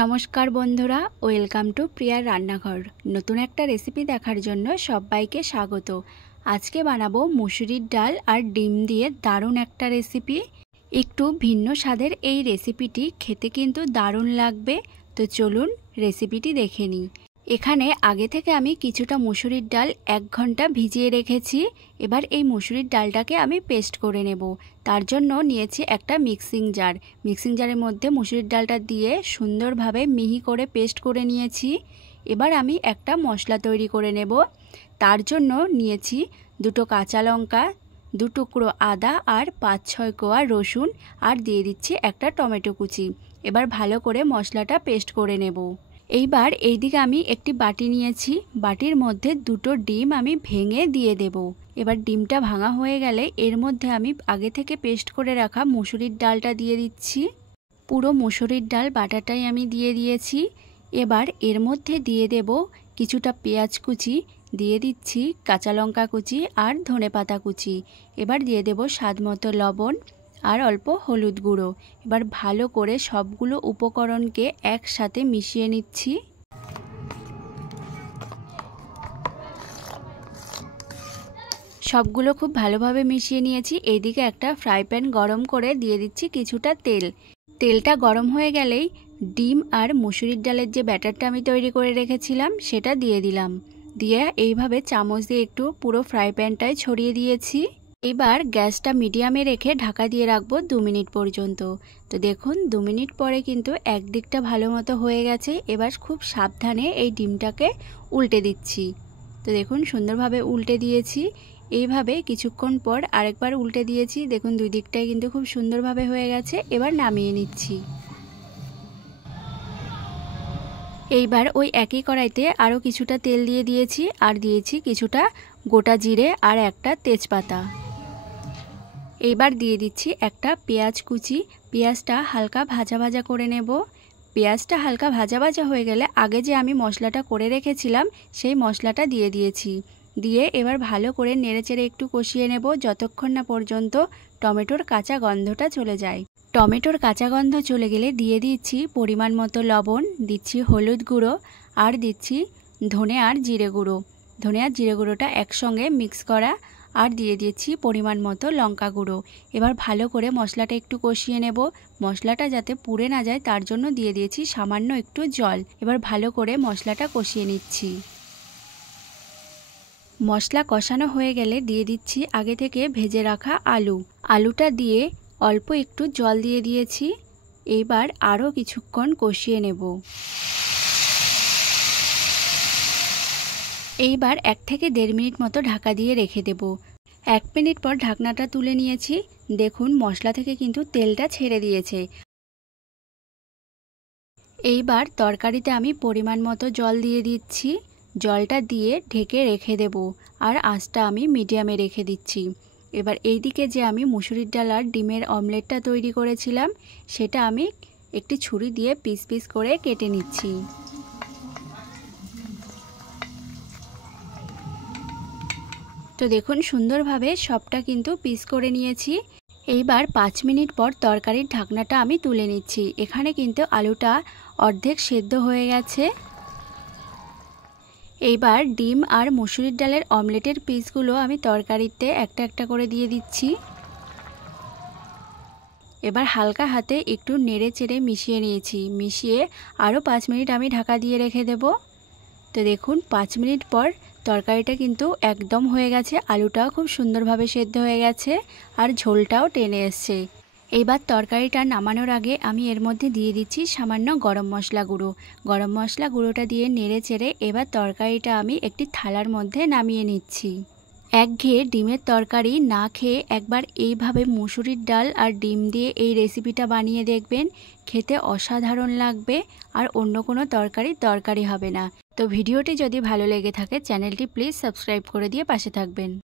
নমস্কার বন্ধুরা, welcome to প্রিয়ার রান্নাঘর। নতুন একটা রেসিপি দেখার জন্য সবাইকে স্বাগত। আজকে বানাবো মুসুরির ডাল আর ডিম দিয়ে দারুণ একটা রেসিপি। একটু ভিন্ন স্বাদের এই রেসিপিটি খেতে কিন্তু দারুণ লাগবে। তো চলুন রেসিপিটি দেখে নিই। এখানে আগে থেকে আমি কিছুটা মুসুরির ডাল 1 ঘন্টা ভিজিয়ে রেখেছি। এবার এই মুসুরির ডালটাকে আমি পেস্ট করে নেব। তার জন্য নিয়েছি একটা মিক্সিং জার। মিক্সিং জারের মধ্যে মুসুরির ডালটা দিয়ে সুন্দরভাবে মিহি করে পেস্ট করে নিয়েছি। এবার আমি একটা মশলা তৈরি করে নেব। তার জন্য নিয়েছি 2 কাঁচা লঙ্কা, 2 টুকরো আদা আর 5-6 কোয়া রসুন, আর দিয়ে দিচ্ছি একটা টমেটো কুচি। এবার ভালো করে মশলাটা পেস্ট করে নেব। এইবার এইদিকে আমি একটি বাটি নিয়েছি। বাটির মধ্যে 2টো ডিম আমি ভেঙে দিয়ে দেব। এবার ডিমটা ভাঙা হয়ে গেলে এর মধ্যে আমি আগে থেকে পেস্ট করে রাখা মুসুরির ডালটা দিয়ে দিচ্ছি। পুরো মুসুরির ডাল বাটাটাই আমি দিয়ে দিয়েছি। এবার এর মধ্যে দিয়ে দেব কিছুটা পেঁয়াজ কুচি, দিয়ে দিচ্ছি কাঁচা লঙ্কা কুচি আর ধনেপাতা কুচি। এবার দিয়ে দেব স্বাদমতো লবণ আর অল্প হলুদ গুঁড়ো। এবার ভালো করে সবগুলো উপকরণকে একসাথে মিশিয়ে নিচ্ছি। সবগুলো খুব ভালোভাবে মিশিয়ে নিয়েছি। এইদিকে একটা ফ্রাই প্যান গরম করে দিয়ে দিচ্ছি কিছুটা তেল। তেলটা গরম হয়ে গেলেই ডিম আর মুসুরির ডালের যে ব্যাটারটা আমি তৈরি করে রেখেছিলাম সেটা দিয়ে দিলাম। দিয়ে এইভাবে চামচ দিয়ে একটু পুরো ফ্রাই প্যানটায় ছড়িয়ে দিয়েছি। এবার গ্যাসটা মিডিয়ামে রেখে ঢাকা দিয়ে রাখবো 2 মিনিট পর্যন্ত। তো দেখুন 2 মিনিট পরে কিন্তু একদিকটা ভালো মতো হয়ে গেছে। এবার খুব সাবধানে এই ডিমটাকে উল্টে দিচ্ছি। তো দেখুন সুন্দরভাবে উল্টে দিয়েছি। এইভাবে কিছুক্ষণ পর আরেকবার উল্টে দিয়েছি। দেখুন 2 দিকটাই কিন্তু খুব সুন্দরভাবে হয়ে গেছে। এবার নামিয়ে নিচ্ছি। এইবার ওই একই কড়াইতে আরও কিছুটা তেল দিয়ে দিয়েছি, আর দিয়েছি কিছুটা গোটা জিরে আর একটা তেজপাতা। এইবার দিয়ে দিচ্ছি একটা পেঁয়াজ কুচি। পেঁয়াজটা হালকা ভাজা ভাজা করে নেব। পেঁয়াজটা হালকা ভাজা ভাজা হয়ে গেলে আগে যে আমি মশলাটা করে রেখেছিলাম সেই মশলাটা দিয়ে দিয়েছি। দিয়ে এবার ভালো করে নেড়েচেড়ে একটু কষিয়ে নেব যতক্ষণ না পর্যন্ত টমেটোর কাঁচা গন্ধটা চলে যায়। টমেটোর কাঁচা গন্ধ চলে গেলে দিয়ে দিচ্ছি পরিমাণ মতো লবণ, দিচ্ছি হলুদ গুঁড়ো আর দিচ্ছি ধনে আর জিরে গুঁড়ো। ধনে আর জিরে গুঁড়োটা একসঙ্গে মিক্স করা, আর দিয়ে দিচ্ছি পরিমাণ মতো লঙ্কা গুঁড়ো। এবার ভালো করে মশলাটা একটু কষিয়ে নেব। মশলাটা যাতে পুড়ে না যায় তার জন্য দিয়ে দিয়েছি সামান্য একটু জল। এবার ভালো করে মশলাটা কষিয়ে নিচ্ছি। মশলা কষানো হয়ে গেলে দিয়ে দিচ্ছি আগে থেকে ভেজে রাখা আলু। আলুটা দিয়ে অল্প একটু জল দিয়ে দিয়েছি। এইবার আরও কিছুক্ষণ কষিয়ে নেব। এইবার 1 থেকে 1.5 মিনিট মতো ঢাকা দিয়ে রেখে দেব। 1 মিনিট পর ঢাকনাটা তুলে নিয়েছি। দেখুন মশলা থেকে কিন্তু তেলটা ছেড়ে দিয়েছে। এইবার তরকারিতে আমি পরিমাণ মতো জল দিয়ে দিচ্ছি। জলটা দিয়ে ঢেকে রেখে দেব, আর আঁচটা আমি মিডিয়ামে রেখে দিচ্ছি। এবার এইদিকে যে আমি মুসুরির ডাল আর ডিমের অমলেটটা তৈরি করেছিলাম সেটা আমি একটি ছুরি দিয়ে পিস পিস করে কেটে নিচ্ছি। তো দেখুন সুন্দরভাবে সবটা কিন্তু পিস করে নিয়েছি। এইবার 5 মিনিট পর তরকারির ঢাকনাটা আমি তুলে নিচ্ছি। এখানে কিন্তু আলুটা অর্ধেক সেদ্ধ হয়ে গেছে। এইবার ডিম আর মুসুরির ডালের অমলেটের পিসগুলো আমি তরকারিতে একটা একটা করে দিয়ে দিচ্ছি। এবার হালকা হাতে একটু নেড়ে চেড়ে মিশিয়ে নিয়েছি। মিশিয়ে আরও 5 মিনিট আমি ঢাকা দিয়ে রেখে দেব। তো দেখুন 5 মিনিট পর তরকারিটা কিন্তু একদম হয়ে গেছে। আলুটাও খুব সুন্দরভাবে সেদ্ধ হয়ে গেছে আর ঝোলটাও টেনে এসছে। এইবার তরকারিটা নামানোর আগে আমি এর মধ্যে দিয়ে দিচ্ছি সামান্য গরম মশলা গুঁড়ো। গরম মশলা গুঁড়োটা দিয়ে নেড়ে চেড়ে এবার তরকারিটা আমি একটি থালার মধ্যে নামিয়ে নিচ্ছি। একঘেয়ে ডিমের তরকারি না খেয়ে একবার এইভাবে মুসুরির ডাল আর ডিম দিয়ে এই রেসিপিটা বানিয়ে দেখবেন। খেতে অসাধারণ লাগবে, আর অন্য কোনো তরকারি হবে না। তো ভিডিওটি যদি ভালো লেগে থাকে চ্যানেলটি প্লিজ সাবস্ক্রাইব করে দিয়ে পাশে থাকবেন।